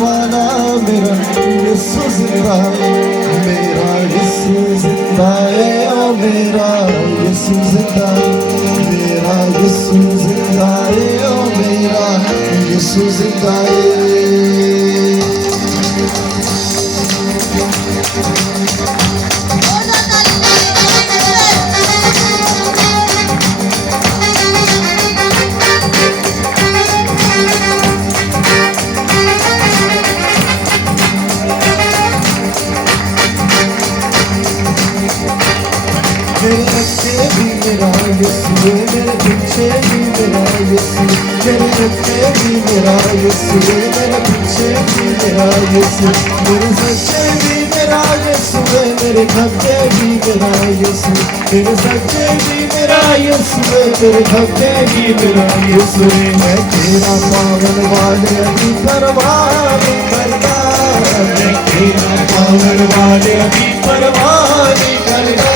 वाला मेरा यीशु जिंदा है, मेरा यीशु जिंदा है, ओ मेरा यीशु जिंदा है, मेरा यीशु जिंदा है, ओ मेरा यीशु जिंदा है। मेरे अक्के भी मेरा यीशु है, मेरे पीछे भी मेरा यीशु, मेरे अक्के भी मेरा यीशु है, मेरे पीछे भी मेरा यीशु, मेरे सच्चे भी मेरा यीशु है, मेरे खब्बे भी मेरा यीशु, मेरे सच्चे भी मेरा यीशु है, मेरे खब्बे भी मेरा यीशु है। मैं तेरा पावन वाले अभी परवाह नहीं करता, मैं तेरा पावन वाले अभी परवाह नहीं करता।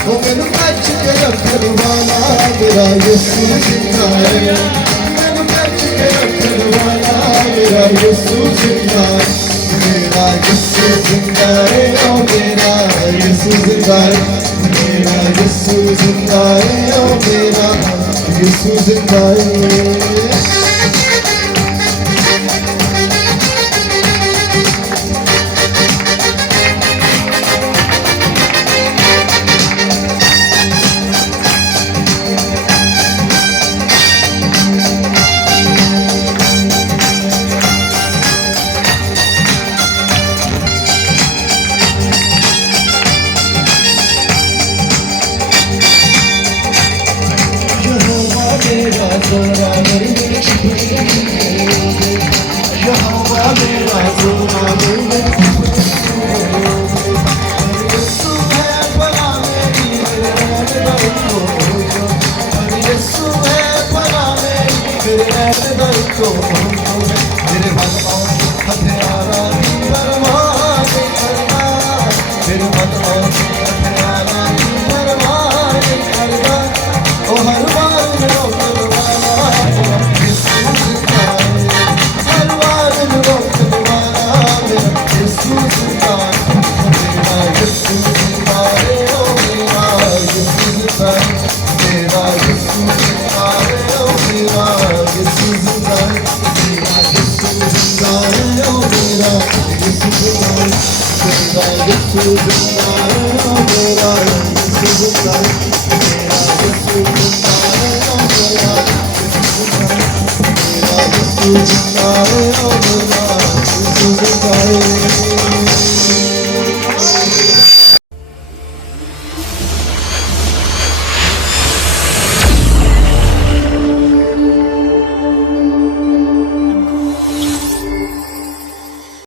ओ मैनू कच के रखण वाला मेरा यीशु जिंदा है, मैनू कच के रखण वाला मेरा यीशु जिंदा है, मेरा यीशु जिंदा है, ओ मेरा यीशु जिंदा है, मेरा यीशु जिंदा है, ओ मेरा यीशु जिंदा है। Yehova मेरा ज़ोरा मेरे यीशु है भला मेरी रहमत को, यीशु है भला मेरी रहमत को, मेरे बदलाव हथियारा की परवाह नहीं करना, मेरे बदलाव हथियारा की परवाह नहीं करना। ओ हर बार रोकने वाला यीशु जिंदा है, हर बार रोकने वाला मेरा यीशु जिंदा है, मेरा यीशु जिंदा है, ओ मेरा यीशु जिंदा है, मेरा यीशु जिंदा है, ओ मेरा यीशु जिंदा है, मेरा यीशु जिंदा है, ओ मेरा यीशु जिंदा है, मेरा यीशु जिंदा है, ओ मेरा यीशु जिंदा है, मेरा यीशु जिंदा है, ओ मेरा यीशु जिंदा है, मेरा यीशु जिंदा है, ओ मेरा यीशु जिंदा है।